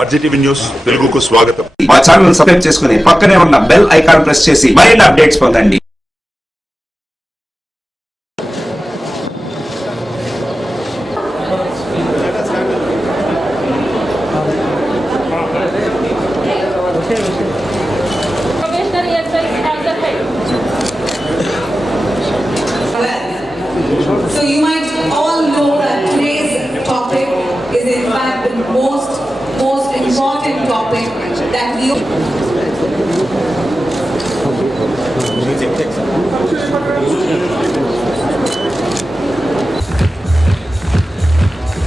RGTV news తెలుగుకు స్వాగతం. మా ఛానల్ సబ్స్క్రైబ్ చేసుకుని పక్కనే ఉన్న బెల్ ఐకాన్ ప్రెస్ చేసి మరిన్ని అప్డేట్స్ పొందండి. So you might all know that today's topic is in fact the most important topic that we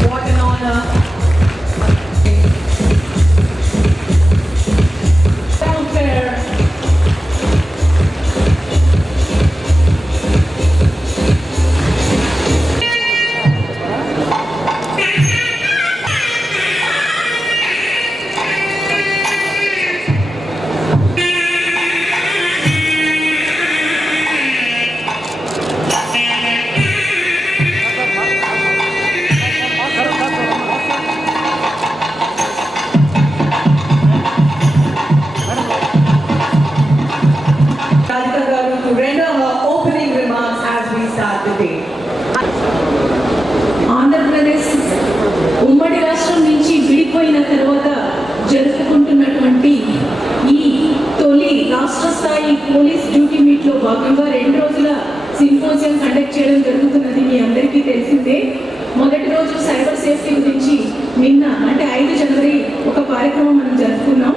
what an honor. Andhra Pradesh ఉమ్మడి రాష్ట్రం నుంచి విడిపోయిన తర్వాత జరుపుకుంటున్నటువంటి ఈ తొలి రాష్ట్ర స్థాయి పోలీస్ డ్యూటీ మీట్లో భాగంగా 2 రోజుల సింపోజియం కండక్ట్ చేయడం జరుగుతున్నది. మీ అందరికీ తెలిసిందే. మొదటి రోజు సైబర్ సేఫ్టీ గురించి నిన్న అంటే 5 జనవరి ఒక కార్యక్రమం మనం జరుపుకున్నాం.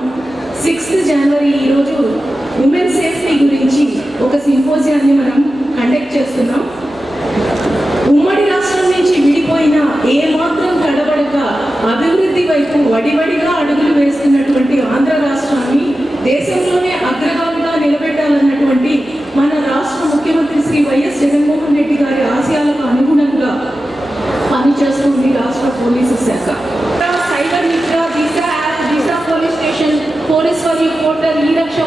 6 జనవరి ఈరోజు ఉమెన్ సేఫ్టీ గురించి ఒక సింపోజియాన్ని మనం కండక్ట్ చేస్తున్నాం. ఉమ్మడి రాష్ట్రం నుంచి విడిపోయిన ఏమాత్రం తడబడక అభివృద్ధి వైపు వడివడిగా అడుగులు వేస్తున్నటువంటి ఆంధ్ర రాష్ట్రాన్ని దేశంలోనే అగ్రగామిగా నిలబెట్టాలన్నటువంటి మన రాష్ట్ర ముఖ్యమంత్రి శ్రీ వైఎస్ జగన్మోహన్ రెడ్డి గారి ఆశయాలకు అనుగుణంగా పనిచేస్తుంది రాష్ట్ర పోలీసు శాఖ. సైబర్ మిత్ర, దిశా పోలీస్ స్టేషన్, పోలీస్ వారి పోర్టల్, ఈ రక్ష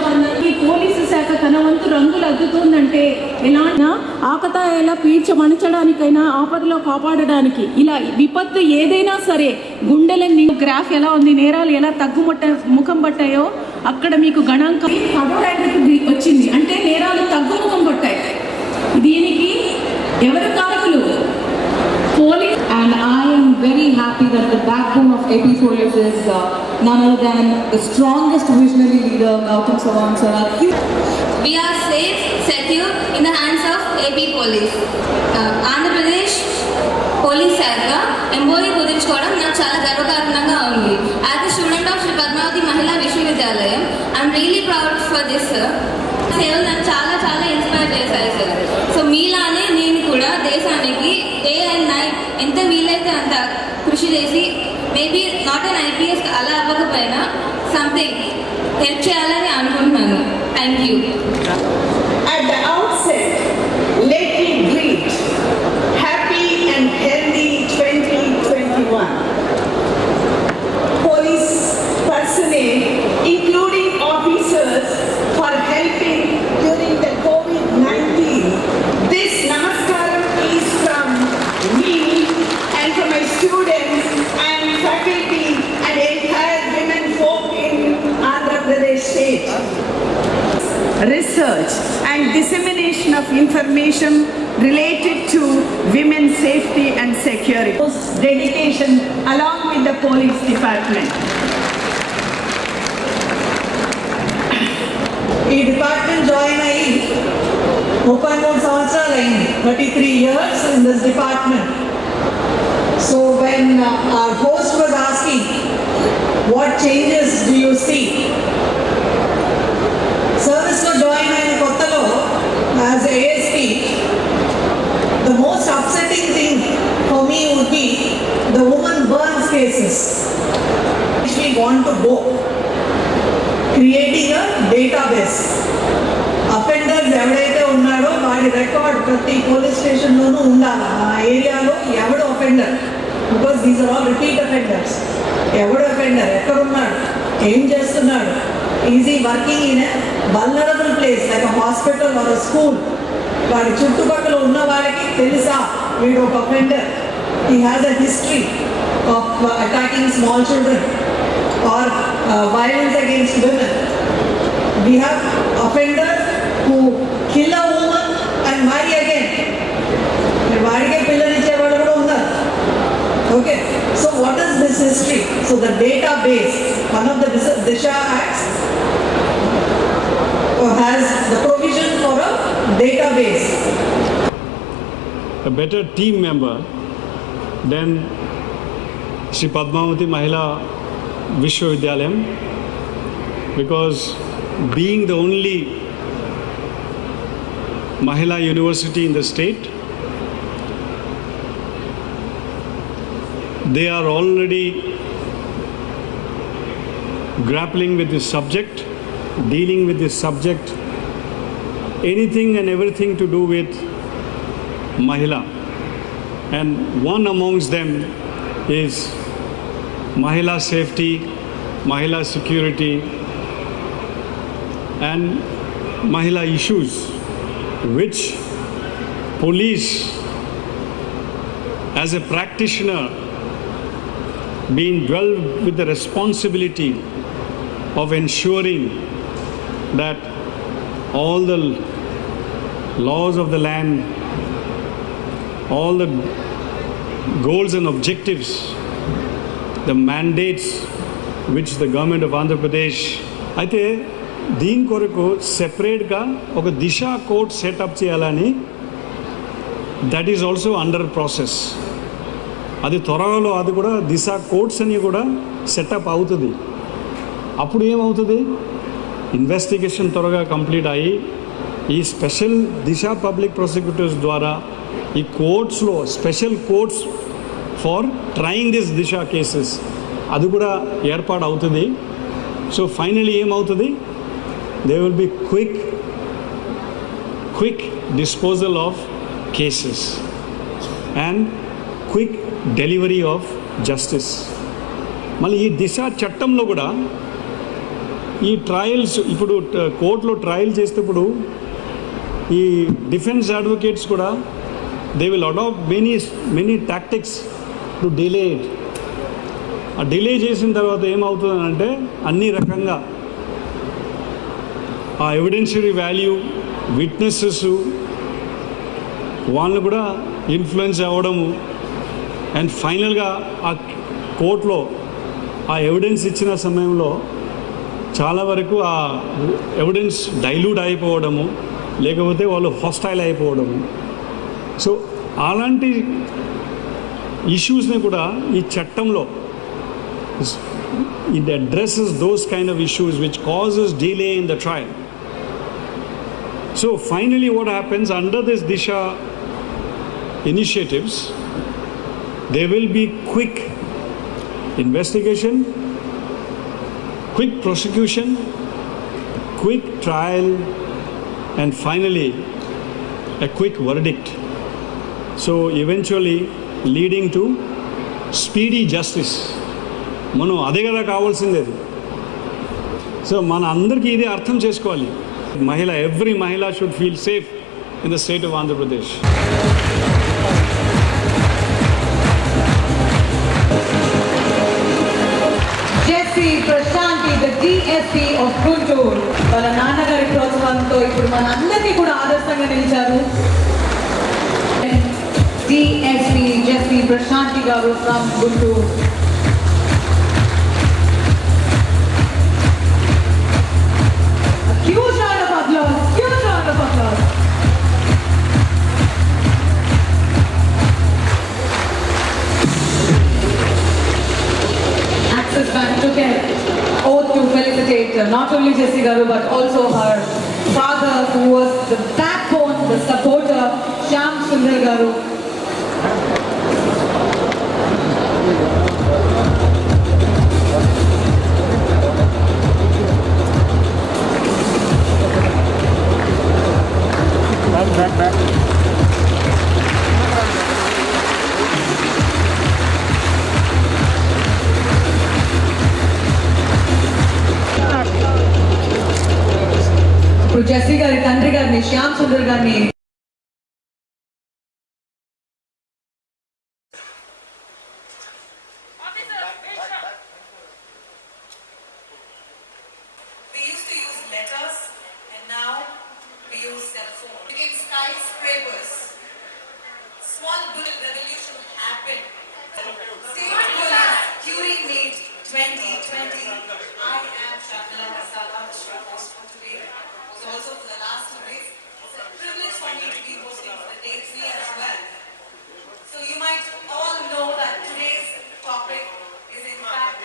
ఈ పోలీసు శాఖ తన వంతు రంగులు అద్దుతుందంటే ఎలాంటి ఆకతాయిలా పీల్చమణచడానికైనా ఆపదలో కాపాడడానికి ఇలా విపత్తు ఏదైనా సరే గుండెలని గ్రాఫ్ ఎలా ఉంది, నేరాలు ఎలా ముఖం పట్టాయో అక్కడ మీకు గణాంకం 10వ ర్యాంకుకి వచ్చింది. అంటే నేరాలు తగ్గుముఖం పట్టాయి. దీనికి ఎవరు కారకులు? Police. And I am very happy that the backbone of AP Police is none other than the strongest visionary leader, Gautam Sawant sir. We are safe, secure in the hands of AP Police. Andhra Pradesh Police శాఖ MoU కుదుర్చుకోవడం నాకు చాలా గర్వకారణంగా ఉంది. As a student of Sri Padmavati Mahila Vishwavidyalaya, I am really proud for this sir. సేవలు నాకు చాలా చాలా inspire చేశాయి సార్. సో మీలానే నేను కూడా దేశానికి డే అండ్ నైట్ ఎంత వీలైతే అంత కృషి చేసి మేబీ నాట్ అన్ ఐపీఎస్ అలా అవ్వకపోయినా సంథింగ్ హెల్ప్ చేయాలని అనుకుంటున్నాను. Thank you. At the outset, let me greet happy and healthy 2021. Police personnel, including officers, for helping during the COVID-19. This namaskaram is from me and from my students and faculty and entire women folk in Andhra Pradesh state. Research and dissemination of information related to women's safety and security. Dedication along with the police department. ఈ department join అయ్యి 33 సంవత్సరాలు అయింది. 33 years in this department. So when our host was asking what changes do you see, service lo join అయిన కొత్తలో as a ASP, the most upsetting thing for me would be the woman burns cases which we want to go. Creating a database. Offenders ఎవరైతే ఉన్నాడో వాడి record ప్రతి police స్టేషన్లోనూ ఉండాలి. ఆ ఏరియాలో ఎవడు offender, because these are all repeat offenders. ఎవడు offender, ఎక్కడున్నాడు, ఏం చేస్తున్నాడు, is he working in a vulnerable place like a hospital or a school. వాడి చుట్టుపక్కల ఉన్న వారికి తెలుసా వీడు ఒక offender, he has a history of attacking small children. or violence against women. We have offenders who kill a woman and marry again. వాడికే పిల్లనిచ్చేవాడు కూడా ఉన్నారు. Okay, so what is this history? So the database, one of the Disha Acts has the provision for a database. A better team member than Sri Padmavati Mahila Vishwavidyalaya, because being the only Mahila university in the state, they are already grappling with this subject, dealing with this subject, anything and everything to do with Mahila. And one amongst them is Mahila safety, Mahila security, and Mahila issues, which police as a practitioner being dwelled with the responsibility of ensuring that all the laws of the land, all the goals and objectives, the mandates which the government of Andhra Pradesh, అయితే దీని కొరకు సెపరేట్గా ఒక దిశ code setup చేయాలని, that is also under process. అది త్వరలో అది కూడా దిశ కోడ్స్ అని కూడా సెటప్ అవుతుంది. అప్పుడు ఏమవుతుంది, ఇన్వెస్టిగేషన్ త్వరగా కంప్లీట్ అయ్యి ఈ స్పెషల్ దిశ పబ్లిక్ ప్రాసిక్యూటర్స్ ద్వారా ఈ కోర్ట్స్లో special courts for trying this Disha cases అది కూడా ఏర్పాటు అవుతుంది. సో ఫైనలీ ఏమవుతుంది, they will be quick disposal of cases and quick delivery of justice. మళ్ళీ ఈ దిశ చట్టంలో కూడా ఈ ట్రయల్స్ ఇప్పుడు కోర్టులో ట్రయల్ చేసేటప్పుడు ఈ డిఫెన్స్ అడ్వకేట్స్ కూడా they will adopt many tactics to delay it. ఆ డిలే చేసిన తర్వాత ఏమవుతుందంటే అన్ని రకంగా ఆ ఎవిడెన్షియరీ వాల్యూ, విట్నెసెస్ వాళ్ళని కూడా ఇన్ఫ్లుయెన్స్ అవ్వడము, అండ్ ఫైనల్గా ఆ కోర్టులో ఆ ఎవిడెన్స్ ఇచ్చిన సమయంలో చాలా వరకు ఆ ఎవిడెన్స్ డైల్యూట్ అయిపోవడము, లేకపోతే వాళ్ళు హాస్టైల్ అయిపోవడము. సో అలాంటి ఇష్యూస్ని కూడా ఈ చట్టంలో it addresses those kind of issues which causes delay in the trial. So finally what happens under this Disha initiatives, there will be quick investigation, quick prosecution, quick trial, and finally a quick verdict. So eventually leading to speedy justice. మనం అదే కదా కావాల్సింది. So మన అందరికీ ఇదే అర్థం చేసుకోవాలి. మహిళ, ఎవ్రీ మహిళ should feel safe in the state of Andhra Pradesh. Jessie Prashanthi, the DSP of Guntur, వాళ్ళ నాన్నగారి ప్రోత్సాహంతో ఇప్పుడు మన అందరికీ కూడా ఆదర్శంగా నిలిచారు. డిఎస్పీ జెస్సీ ప్రశాంతి గారు from Guntur. Huge round of applause, huge round of applause. Axis Bank took an oath to felicitate not only Jessie Garu but also her father, who was the backbone, the supporter, Shyam Sundar Garu. ఇప్పుడు Jessie గారి తండ్రి గారిని, శ్యామ్ సుందర్ గారిని letters, and now we use cell phone. Became skyscrapers. Small bullet revolution happened. Same Bullard Curie Meet 2020. I am Shakila Masala, the show host for today. Was also for the last 2 days. It's a privilege for me to be hosting for the day 3 as well. So you might all know that today's topic is in fact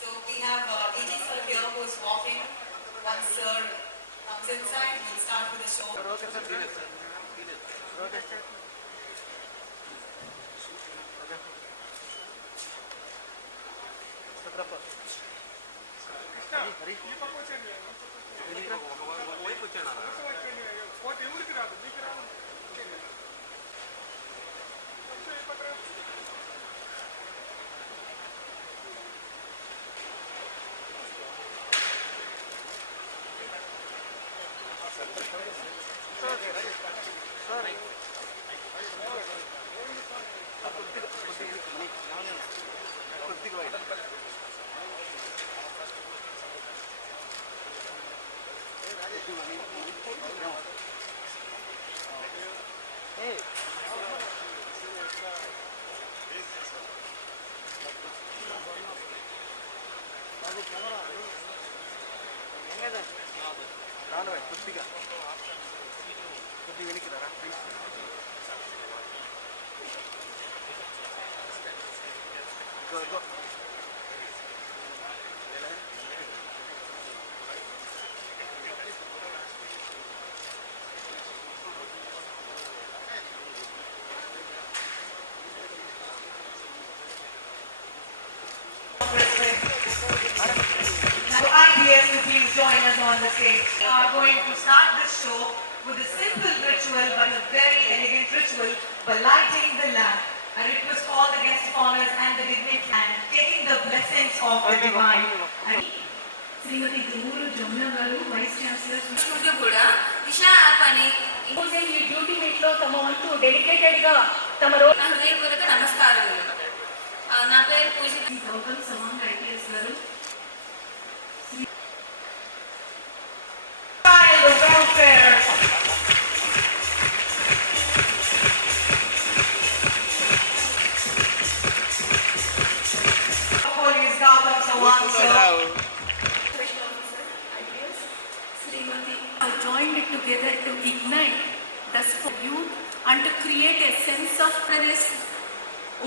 So we have DG sir here who is walking. Once sir comes inside, we'll start with the show. Now IPS, please join us on the stage. We are going to start this show with a simple ritual but a very elegant ritual by lighting the lamp. I request all the guest of honors and the dignitaries and taking the blessings of the divine. శ్రీమతి గురువులు జమున గారు vice chancellor చూస్తూ కూడా దిశ app అని ఈ duty meet లో తమ వంతు dedicated గా తమ రోజు నా హృదయపూర్వక నమస్కారాలు. నా పేరు పూజిత. గౌతమ్ సవాంగ్ ఐపీఎస్ గారు, The welfare. Police Gautam Sawant sir. Srimati have joined it together to ignite the youth and to create a sense of presence.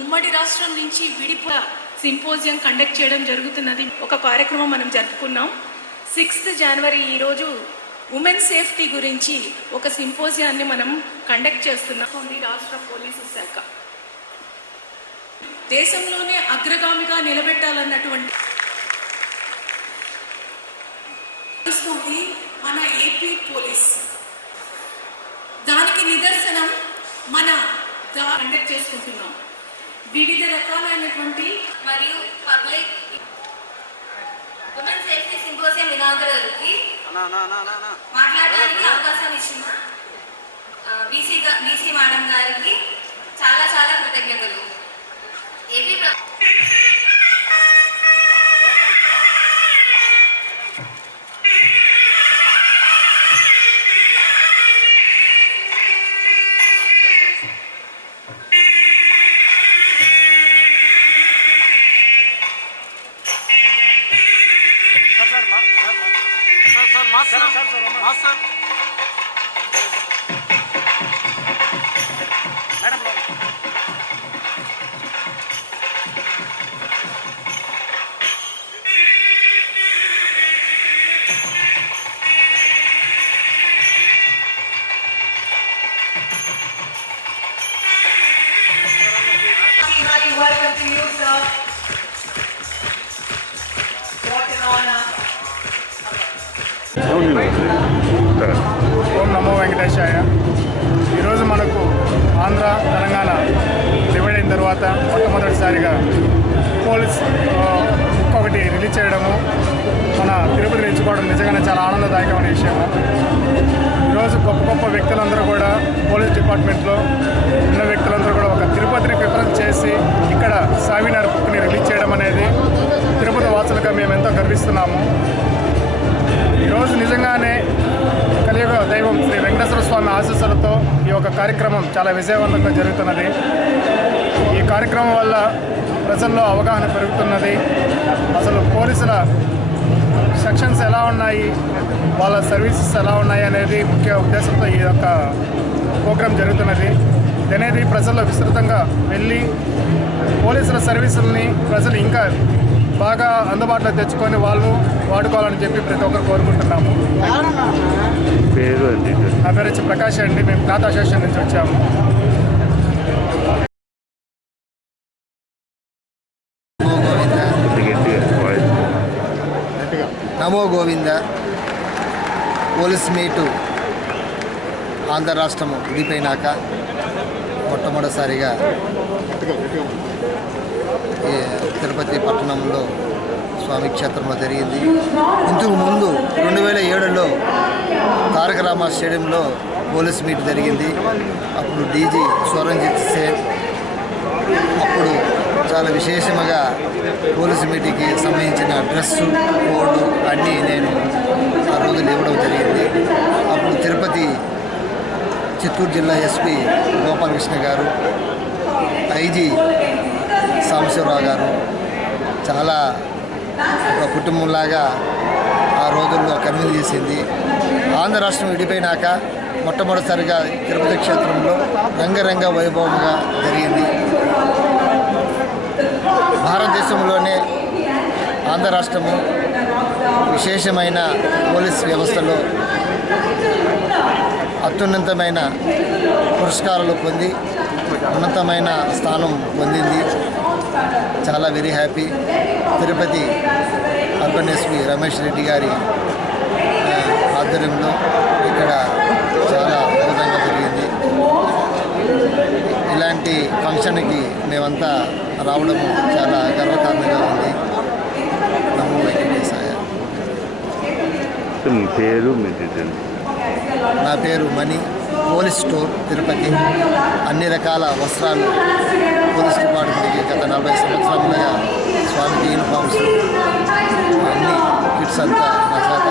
ఉమ్మడి రాష్ట్రం నుంచి విడిపోయి సింపోజియం కండక్ట్ చేయడం జరుగుతున్నది. ఒక కార్యక్రమం మనం జరుపుకున్నాం. 6th జనవరి ఈరోజు ఉమెన్ సేఫ్టీ గురించి ఒక సింపోజియాన్ని మనం కండక్ట్ చేస్తున్నాం. రాష్ట్ర పోలీసు శాఖ దేశంలోనే అగ్రగామిగా నిలబెట్టాలన్నటువంటి మన ఏపీ పోలీస్. దానికి నిదర్శనం మన కండక్ట్ చేసుకుంటున్నాం. వివిధ రకాలైనటువంటి మరియు పబ్లిక్ ఉమెన్ సేఫ్టీ సింపోజియం ఇనాగరల్కి మాట్లాడడానికి అవకాశం ఇచ్చిన బీసీ మేడం గారికి చాలా చాలా కృతజ్ఞతలు. AP Welcome to you, sir. What an honor. ఓం నమో వెంకటేశాయ. ఈరోజు మనకు ఆంధ్ర తెలంగాణ డివైడ్ అయిన తర్వాత మొట్టమొదటిసారిగా పోలీస్ బుక్ ఒకటి రిలీజ్ చేయడము, మన తిరుపతి ఎంచుకోవడం నిజంగానే చాలా ఆనందదాయకమైన విషయము. ఈరోజు గొప్ప గొప్ప వ్యక్తులందరూ కూడా పోలీస్ డిపార్ట్మెంట్లో ఉన్న వ్యక్తులందరూ కూడా ఒక తిరుపతిని ప్రిఫరెన్స్ చేసి ఇక్కడ సావినార్ బుక్ని రిలీజ్ చేయడం అనేది తిరుపతి వాసులుగా మేము ఎంతో గర్విస్తున్నాము. ఈరోజు నిజంగానే కలియుగ దైవం శ్రీ వెంకటేశ్వర స్వామి ఆశీస్సులతో ఈ యొక్క కార్యక్రమం చాలా విజయవంతంగా జరుగుతున్నది. ఈ కార్యక్రమం వల్ల ప్రజల్లో అవగాహన పెరుగుతున్నది. అసలు పోలీసుల సెక్షన్స్ ఎలా ఉన్నాయి, వాళ్ళ సర్వీసెస్ ఎలా ఉన్నాయి అనేది ముఖ్య ఉద్దేశంతో ఈ యొక్క ప్రోగ్రాం జరుగుతున్నది. అనేది ప్రజల్లో విస్తృతంగా వెళ్ళి పోలీసుల సర్వీసులని ప్రజలు ఇంకా బాగా అందుబాటులో తెచ్చుకొని వాళ్ళు వాడుకోవాలని చెప్పి ప్రతి ఒక్కరు కోరుకుంటున్నాము. నా పేరు వచ్చి ప్రకాష్ అండి. మేము క్లాత్ అసోసియేషన్ నుంచి వచ్చాము. నమో గోవింద. పోలీస్ మీటు ఆంధ్ర రాష్ట్రము విడిపోయినాక మొట్టమొదటిసారిగా తిరుపతి పట్టణంలో స్వామి క్షేత్రంలో జరిగింది. ఇంతకు ముందు 2007లో తారక రామ స్టేడియంలో పోలీస్ మీట్ జరిగింది. అప్పుడు డీజీ స్వరంజిత్ సేన్ అప్పుడు చాలా విశేషంగా పోలీసు మీటింగ్కి సంబంధించిన డ్రెస్సు కోడ్ అన్నీ నేను ఆ రోజులు ఇవ్వడం జరిగింది. అప్పుడు తిరుపతి చిత్తూరు జిల్లా ఎస్పీ గోపాలకృష్ణ గారు, ఐజీ సాంబశివరావు గారు చాలా ఒక కుటుంబంలాగా ఆ రోజుల్లో కన్వీన్ చేసింది. ఆంధ్ర రాష్ట్రం విడిపోయినాక మొట్టమొదటిసారిగా తిరుపతి క్షేత్రంలో రంగరంగ వైభవంగా జరిగింది. భారతదేశంలోనే ఆంధ్ర రాష్ట్రము విశేషమైన పోలీస్ వ్యవస్థలో అత్యున్నతమైన పురస్కారాలు పొంది ఉన్నతమైన స్థానం పొందింది. చాలా very happy. Tirupati urban SP Ramesh Reddy గారి ఆధ్వర్యంలో ఇక్కడ చాలా అద్భుతంగా జరిగింది. ఇలాంటి ఫంక్షన్కి మేమంతా రావడము చాలా గర్వకారణంగా ఉంది. నమో వెంకటేశాయ. నా పేరు మణి. Police store Tirupati. అన్ని రకాల వస్త్రాలు పోలీస్ డిపార్ట్మెంట్కి గత 40 సంవత్సరాలుగా స్వామికి యూనిఫామ్స్ అన్ని కిట్స్ అంతా నా చేత